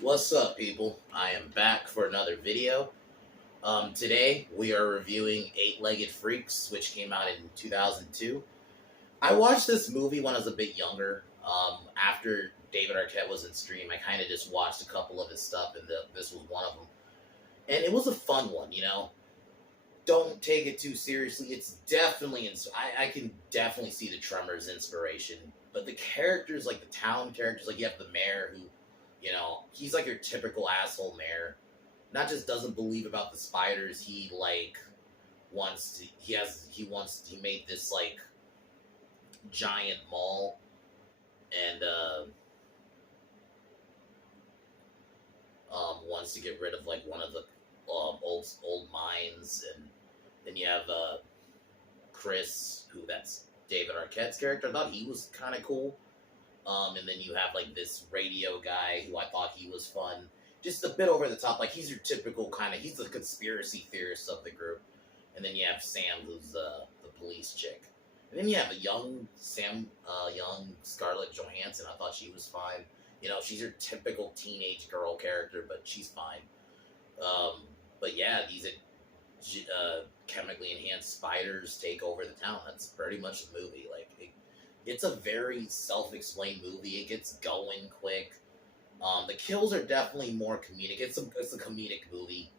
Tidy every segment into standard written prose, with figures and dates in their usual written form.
What's up, people? I am back for another video. Today we are reviewing Eight-Legged Freaks, which came out in 2002. I watched this movie when I was a bit younger. After David Arquette was in Stream, I kind of just watched a couple of his stuff, and this was one of them. And it was a fun one, you know. Don't take it too seriously. It's definitely, I can definitely see the Tremors inspiration. But the characters, like the town characters, like you have the mayor who, he's like your typical asshole mayor. Not just doesn't believe about the spiders, he like he made this like giant mall and wants to get rid of like one of the old mines. And then you have Chris, who that's David Arquette's character. I thought he was kind of cool. And then you have like this radio guy who I thought he was fun. Just a bit over the top. Like he's your typical he's the conspiracy theorist of the group. And then you have Sam, who's the police chick. And then you have a young Scarlett Johansson. I thought she was fine. You know, she's your typical teenage girl character, but she's fine. But yeah, these chemically enhanced spiders take over the town. That's pretty much the movie. Like, it's a very self-explained movie. It gets going quick. The kills are definitely more comedic. It's a comedic movie.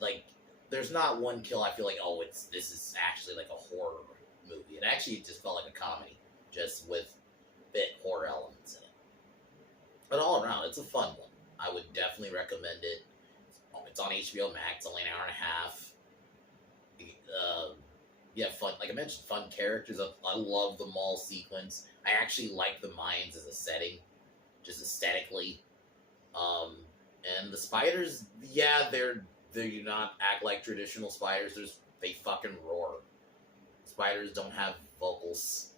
Like, there's not one kill I feel like, this is actually like a horror movie. It actually just felt like a comedy, just with bit horror elements in it. But all around, it's a fun one. I would definitely recommend it. It's on HBO Max, only an hour and a half. Yeah, fun. Like I mentioned, fun characters. I love the mall sequence. I actually like the mines as a setting, just aesthetically. And the spiders, yeah, they do not act like traditional spiders. They fucking roar. Spiders don't have vocals,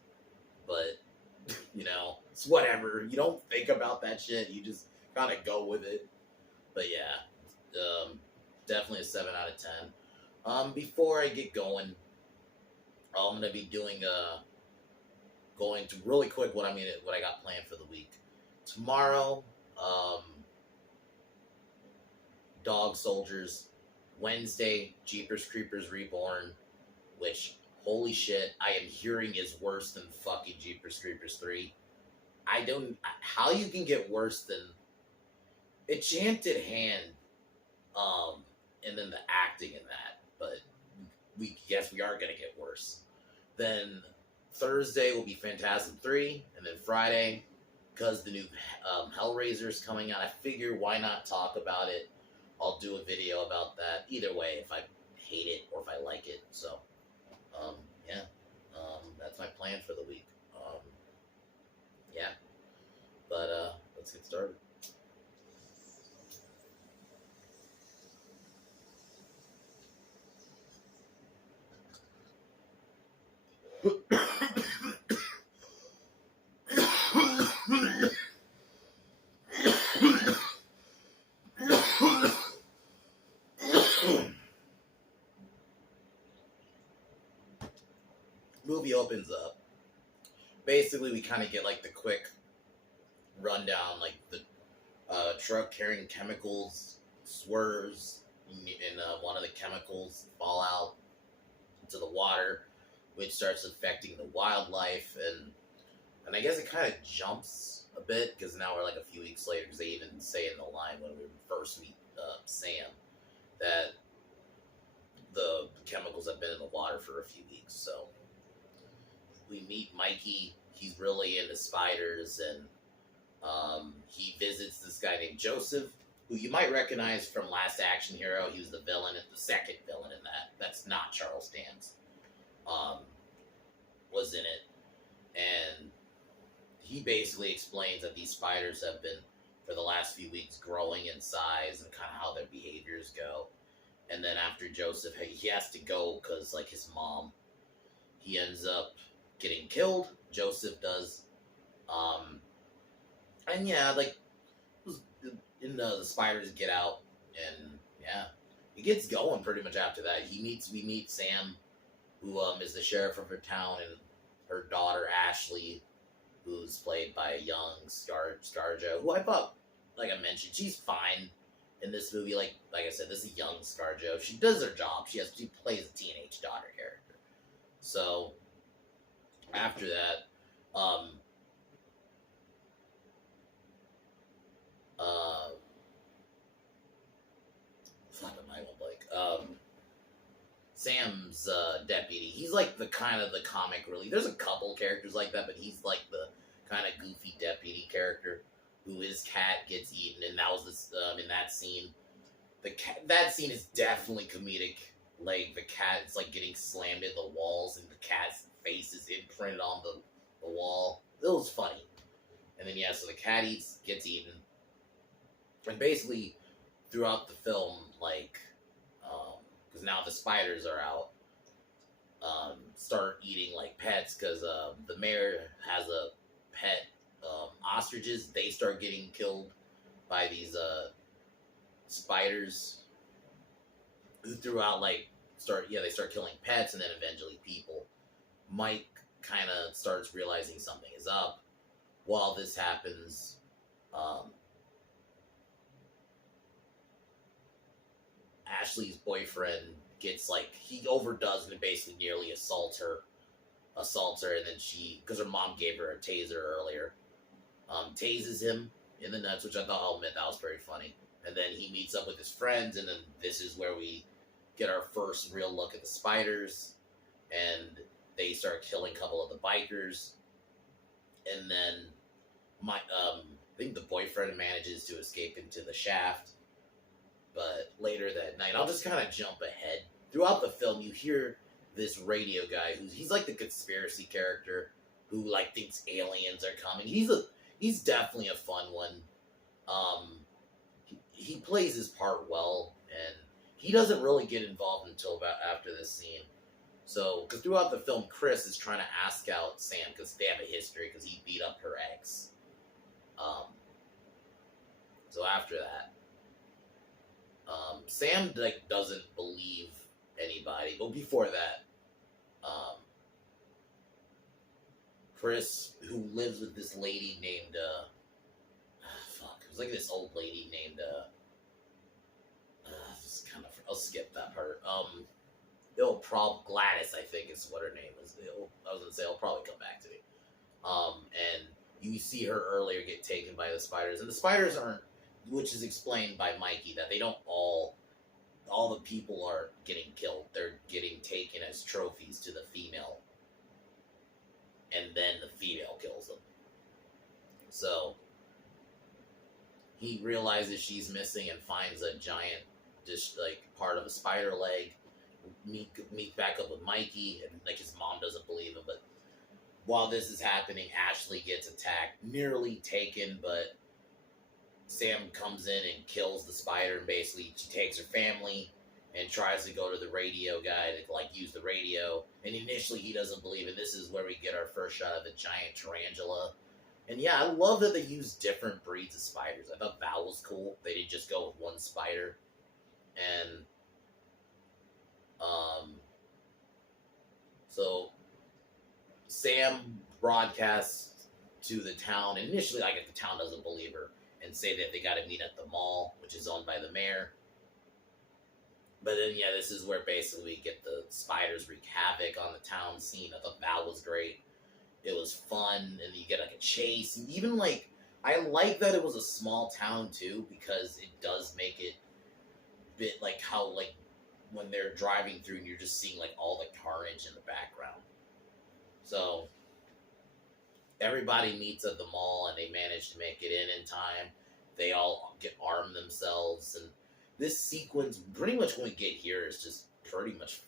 but it's whatever. You don't think about that shit. You just kind of go with it. But yeah, definitely a 7 out of 10. Before I get going, I'm gonna be going to really quick what I got planned for the week. Tomorrow, Dog Soldiers. Wednesday, Jeepers Creepers Reborn, which, holy shit, I am hearing is worse than fucking Jeepers Creepers 3. How you can get worse than Enchanted Hand, and then the acting in that, but we are gonna get worse. Then Thursday will be Phantasm 3, and then Friday, because the new Hellraiser is coming out, I figure why not talk about it. I'll do a video about that. Either way, if I hate it or if I like it. So, yeah, that's my plan for the week. Yeah, but let's get started. Movie opens up. Basically, we kind of get like the quick rundown, like the truck carrying chemicals swerves, and one of the chemicals fall out into the water, which starts affecting the wildlife, and I guess it kind of jumps a bit because now we're like a few weeks later, because they even say in the line when we first meet Sam that the chemicals have been in the water for a few weeks. So we meet Mikey. He's really into spiders, and he visits this guy named Joseph, who you might recognize from Last Action Hero. He was the second villain in that. That's not Charles Dance. Was in it, and he basically explains that these spiders have been, for the last few weeks, growing in size and kind of how their behaviors go. And then after Joseph, he has to go because, like, his mom, he ends up getting killed. Joseph does. And yeah, like, the spiders get out, and yeah, it gets going pretty much after that. We meet Sam, who is the sheriff of her town, and her daughter Ashley, who's played by a young Scarjo, who I thought like I mentioned, she's fine in this movie. Like I said, this is a young ScarJo. She does her job. She plays a teenage daughter character. So after that, uh, fuck, I won't blank. Sam's deputy. He's like the kind of the comic relief. There's a couple characters like that, but he's like the kind of goofy deputy character who his cat gets eaten, and that was this in that scene. That scene is definitely comedic. Like the cat is like getting slammed in the walls, and the cat's face is imprinted on the wall. It was funny. And then so the cat gets eaten, and basically throughout the film, like because now the spiders are out, start eating like pets because the mayor has a pet ostriches. They start getting killed by these spiders who throughout they start killing pets, and then eventually people. Mike kind of starts realizing something is up. While this happens, Ashley's boyfriend gets he overdoes and basically nearly assaults her, and then because her mom gave her a taser earlier, tases him in the nuts, which I thought, I'll admit, that was very funny. And then he meets up with his friends, and then this is where we get our first real look at the spiders, and they start killing a couple of the bikers, and then I think the boyfriend manages to escape into the shaft. But later that night, I'll just kind of jump ahead. Throughout the film, you hear this radio guy he's like the conspiracy character who thinks aliens are coming. He's definitely a fun one. He plays his part well, and he doesn't really get involved until about after this scene. So, because throughout the film, Chris is trying to ask out Sam because they have a history because he beat up her ex. So after that, Sam doesn't believe anybody, but before that, Chris, who lives with this lady named it was this old lady named I'll skip that part. Gladys, I think is what her name is. I was gonna say it'll probably come back to me. And you see her earlier get taken by the spiders, and the spiders aren't, which is explained by Mikey, that they don't all the people are getting killed. They're getting taken as trophies to the female, and then the female kills them. So he realizes she's missing and finds a giant, just part of a spider leg. Meet back up with Mikey, and his mom doesn't believe him. But while this is happening, Ashley gets attacked, nearly taken, but Sam comes in and kills the spider, and basically she takes her family and tries to go to the radio guy to use the radio. And initially he doesn't believe it. This is where we get our first shot of the giant tarantula. And yeah, I love that they use different breeds of spiders. I thought that was cool. They didn't just go with one spider. And so Sam broadcasts to the town. And initially, if the town doesn't believe her, and say that they got to meet at the mall, which is owned by the mayor. But then, this is where basically we get the spiders wreak havoc on the town scene. I thought that was great. It was fun, and you get a chase. And even I like that it was a small town too, because it does make it a bit how when they're driving through and you're just seeing all the carnage in the background. So everybody meets at the mall, and they manage to make it in time. They all arm themselves, and this sequence, pretty much when we get here, is just pretty much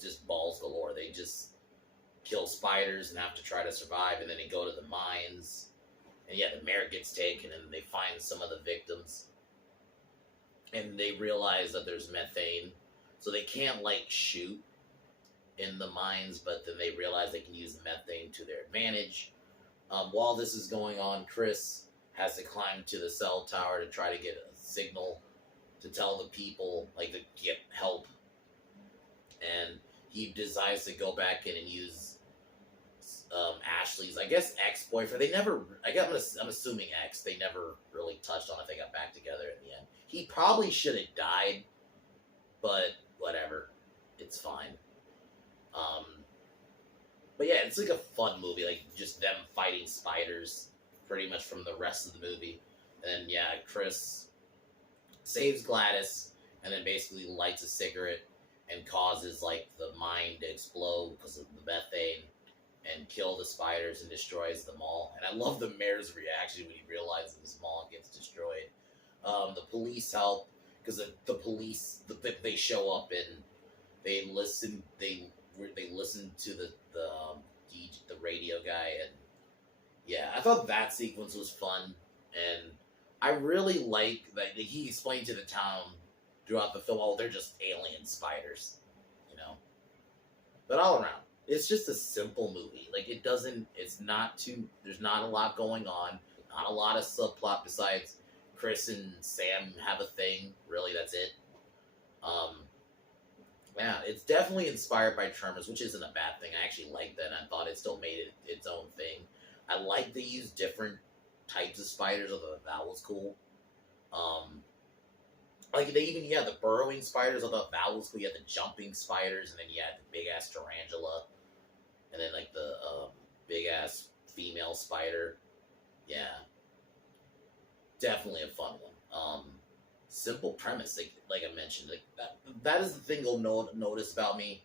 just balls galore. They just kill spiders and have to try to survive, and then they go to the mines, and the mayor gets taken, and they find some of the victims, and they realize that there's methane, so they can't shoot in the mines, but then they realize they can use the methane to their advantage. While this is going on, Chris has to climb to the cell tower to try to get a signal to tell the people, to get help. And he decides to go back in and use Ashley's, I guess, ex-boyfriend. They never. I'm assuming ex. They never really touched on if they got back together in the end. He probably should have died, but whatever, it's fine. Um, but yeah, it's like a fun movie, like just them fighting spiders, pretty much from the rest of the movie. And then yeah, Chris saves Gladys, and then basically lights a cigarette and causes like the mine to explode because of the methane and kill the spiders and destroys them all. And I love the mayor's reaction when he realizes this mall gets destroyed. The police help because the police they show up and they listen to the radio guy, and yeah, I thought that sequence was fun, and I really like that he explained to the town throughout the film, oh, they're just alien spiders, you know. But all around, it's just a simple movie. Like it's not too. There's not a lot going on, not a lot of subplot besides Chris and Sam have a thing. Really, that's it. Um, yeah, it's definitely inspired by Tremors, which isn't a bad thing. I actually like that. I thought it still made it its own thing. I like they use different types of spiders, although that was cool. Um, like they even the burrowing spiders. I thought that was cool. You had the jumping spiders, and then you had the big ass tarantula, and then like the big ass female spider. Yeah, definitely a fun one. Simple premise, like I mentioned, like that is the thing you'll notice about me.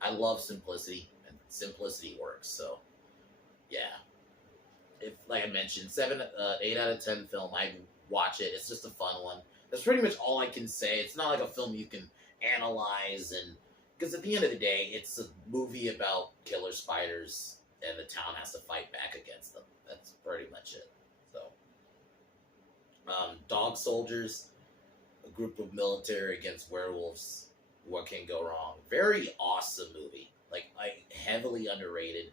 I love simplicity, and simplicity works. So, yeah, if like I mentioned, 8 out of 10 film, I watch it. It's just a fun one. That's pretty much all I can say. It's not like a film you can analyze, and because at the end of the day, it's a movie about killer spiders, and the town has to fight back against them. That's pretty much it. So, Dog Soldiers, a group of military against werewolves. What can go wrong? Very awesome movie. Like heavily underrated.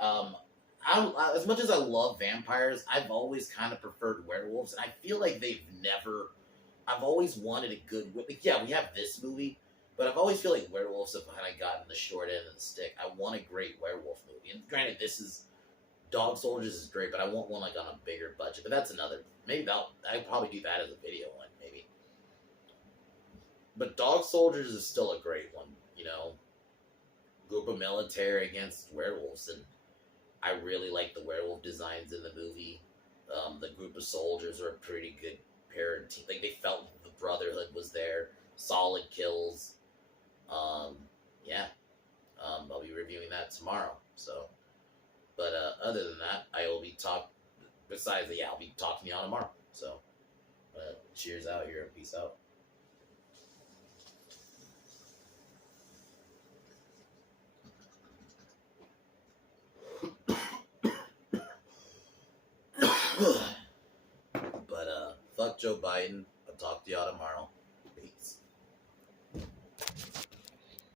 As much as I love vampires, I've always kind of preferred werewolves, and I feel like they've never. I've always wanted a good. Like, yeah, we have this movie, but I've always feel like werewolves have kind of gotten the short end of the stick. I want a great werewolf movie, and granted, this is Dog Soldiers is great, but I want one like on a bigger budget. But that's another. Maybe I'd probably do that as a video one, maybe. But Dog Soldiers is still a great one, you know. Group of military against werewolves, and I really like the werewolf designs in the movie. The group of soldiers are a pretty good pair of team. Like they felt the brotherhood was there. Solid kills. Yeah. I'll be reviewing that tomorrow. So, but other than that, I will be Besides that, yeah, I'll be talking to y'all tomorrow. So, cheers out here. Peace out. But fuck Joe Biden. I'll talk to y'all tomorrow.